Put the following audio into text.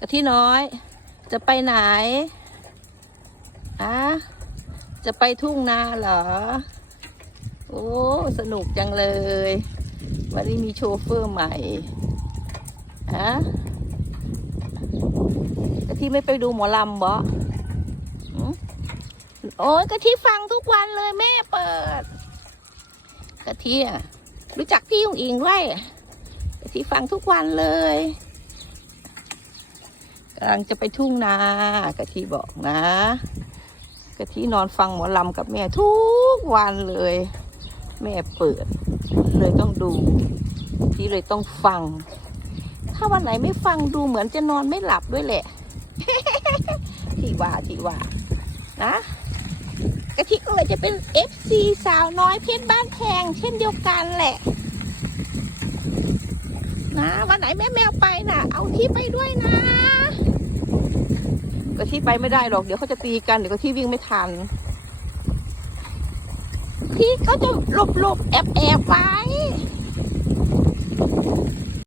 กะทิน้อย จะไปไหนอะจะไปทุ่งนาเหรอ โอ้ สนุกจังเลย วันนี้มีโชเฟอร์ใหม่อะกะทิไม่ไปดูหมอลำบ่โอ้ยกะทิฟังทุกวันเลยแม่เปิดกะทิอะรู้จักพี่ยุงอิงด้วยกะทิฟังทุกวันเลย กำลังจะไปทุ่งนากะทิบอกนะกะทินอนฟังหมอลำกับแม่ทุกวันเลย แม่เปิด เลยต้องดูที่เลยต้องฟัง ถ้าวันไหนไม่ฟังดูเหมือนจะนอนไม่หลับด้วยแหละ ที่ว่าที่ว่านะกะทิก็เลยจะเป็น FC สาวน้อยเพชรบ้านแพงเช่นเดียวกันแหละ นะวันไหนแม่แมวไปน่ะ เอาที่ไปด้วยนะก็ ที่ไปไม่ได้หรอก เดี๋ยวเขาจะตีกันเดี๋ยวก็ที่วิ่งไม่ทัน พี่ก็จะหลบหลบแอบแอบไว้